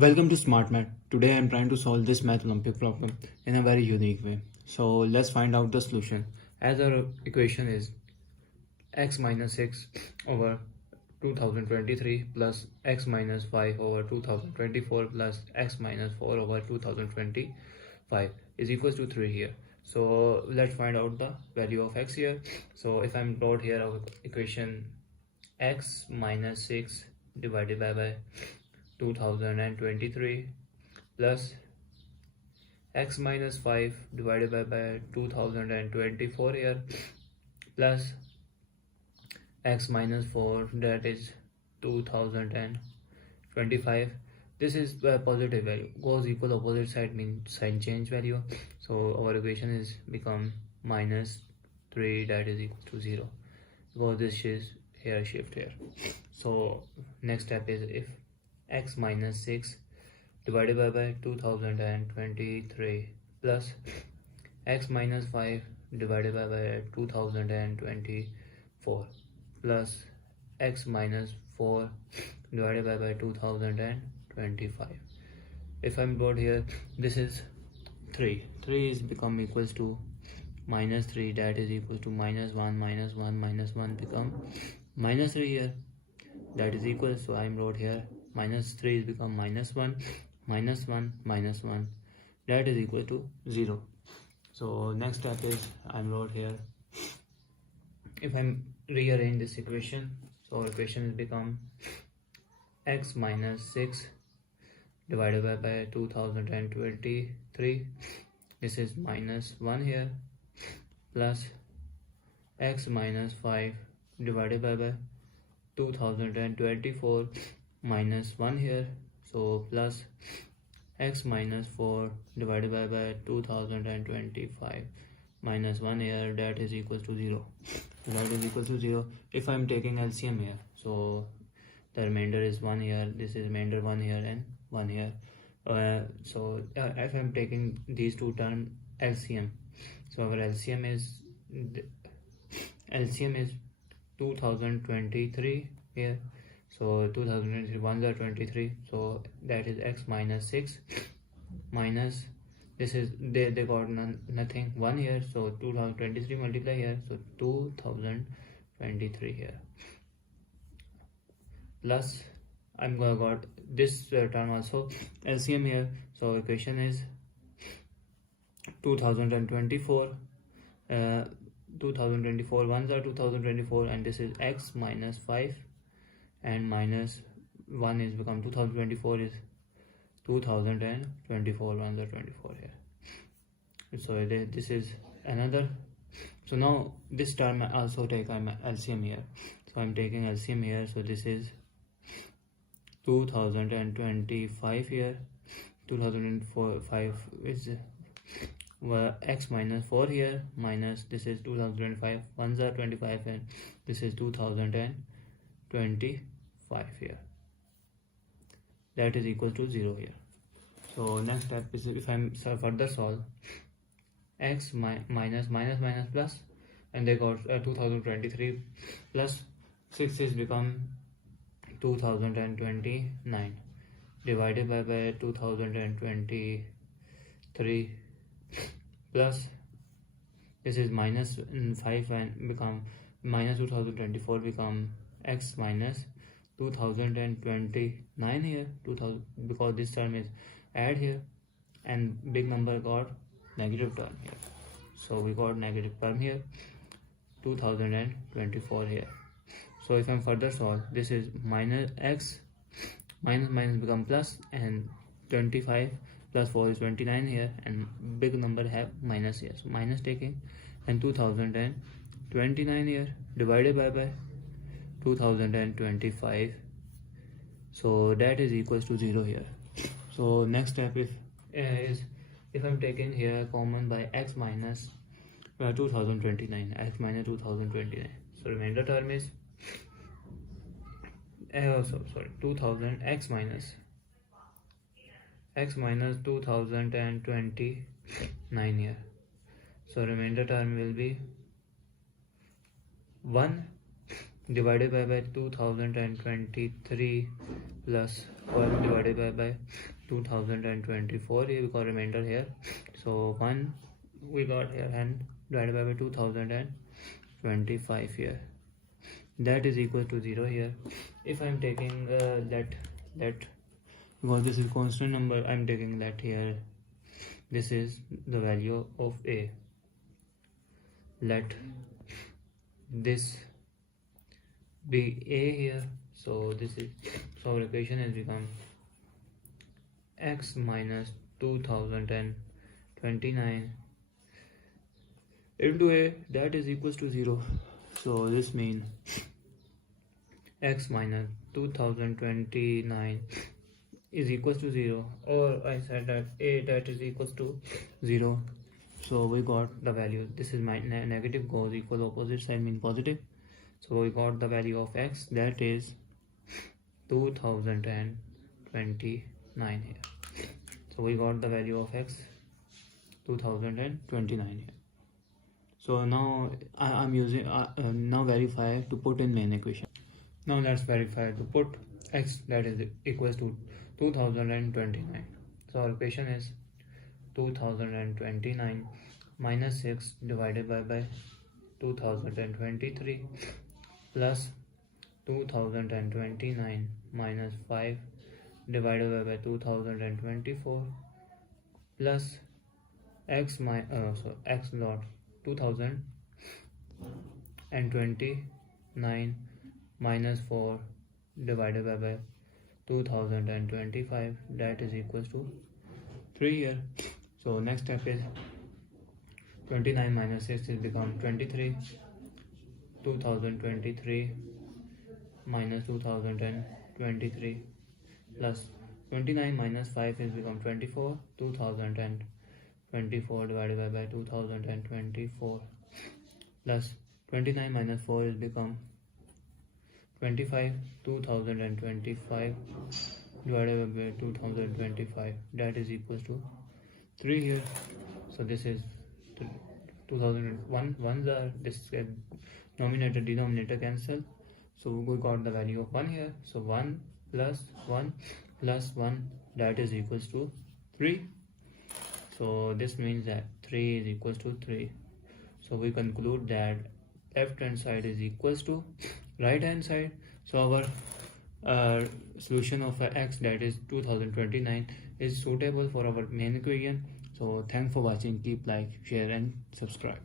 Welcome to Smart Math. Today I am trying to solve this math Olympic problem in a very unique way. So let's find out the solution. As our equation is x minus 6 over 2023 plus x minus 5 over 2024 plus x minus 4 over 2025 is equals to 3 here. So let's find out the value of x here. So if I'm plot here our equation x minus 6 divided by 2023 plus x minus 5 divided by 2024 here plus x minus 4, that is 2025. This is a positive value, goes equal opposite side means sign change value. So our equation is become minus 3, that is equal to 0, because this is here shift here. So next step is if x minus 6 divided by 2023 plus x minus 5 divided by 2024 plus x minus 4 divided by 2025. If I'm brought here, this is 3 is become equals to minus 3, that is equal to minus 1 minus 1 minus 1 become minus 3 here, that is equal. So I'm wrote here minus 3 is become minus 1 minus 1 minus 1, that is equal to 0. So next step is I'm wrote here, if I'm rearrange this equation, so our equation is become x minus 6 divided by 2023, this is minus 1 here, plus x minus 5 divided by 2024 minus 1 here, so plus x minus 4 divided by 2025 minus 1 here, that is equal to 0. That is equal to 0. If I'm taking LCM here, so the remainder is 1 here, this is remainder 1 here and 1 here. So if I'm taking these two term LCM, so our LCM is 2023 here. So 2023 ones are 23, so that is x minus 6 minus this is they got nothing 1 here, so 2023 multiply here, so 2023 here plus I'm gonna got this term also LCM here. So equation is 2024 2024 ones are 2024, and this is x minus 5 and minus 1 is become 2024 is 2024 ones are 24 here. So this is another. So now this term I also take LCM here, so I'm taking LCM here. So this is 2025 here, 2005 is x minus 4 here minus this is 2025 ones are 25 and this is 2025 here, that is equal to 0 here. So next step is if I'm further solve x minus plus, and they got 2023 plus 6 is become 2029 divided by 2023 plus this is minus 5 and become minus 2024 become x minus 2029 here 2000, because this term is add here and big number got negative term here, so we got negative term here 2024 here. So if I'm further solve, this is minus x minus become plus, and 25 plus 4 is 29 here, and big number have minus here, so minus taking, and 2029 here divided by 2025, so that is equals to 0 here. So next step if I'm taking here common by x minus 2029, x minus 2029, so remainder term is 2000 x minus 2029 here, so remainder term will be 1 divided by 2023 plus 1 divided by 2024. Here we got remainder here, so 1 we got here and divided by 2025 here, that is equal to 0 here. If I'm taking that because this is constant number, I'm taking that here, this is the value of a. Let this be a here, so this is, so our equation has become x minus 2029 into a, that is equals to 0. So this means x minus 2029 is equals to 0, or I said that a, that is equals to 0. So we got the value, this is my negative goes equal, opposite side mean positive. So we got the value of x, that is 2029 here. So we got the value of x 2029 here. So now I'm using now verify to put in main equation. Now let's verify to put x, that is equals to 2029. So our equation is 2029 minus 6 divided by 2023 plus 2029 minus 5 divided by 2024 plus x x dot 2029 minus 4 divided by 2025, that is equals to 3 here. So next step is 29 minus 6 is become 23, 2023 minus 2023 plus 29 minus 5 is become 24, 2024 divided by 2024 plus 29 minus 4 is become 25, 2025 divided by 2025, that is equals to 3 here. So this is 2001, ones are this numerator denominator cancel, so we got the value of 1 here. So 1 plus 1 plus 1, that is equals to 3. So this means that 3 is equals to 3. So we conclude that left hand side is equals to right hand side. So our solution of x, that is 2029, is suitable for our main equation. So thanks for watching. Keep like, share and subscribe.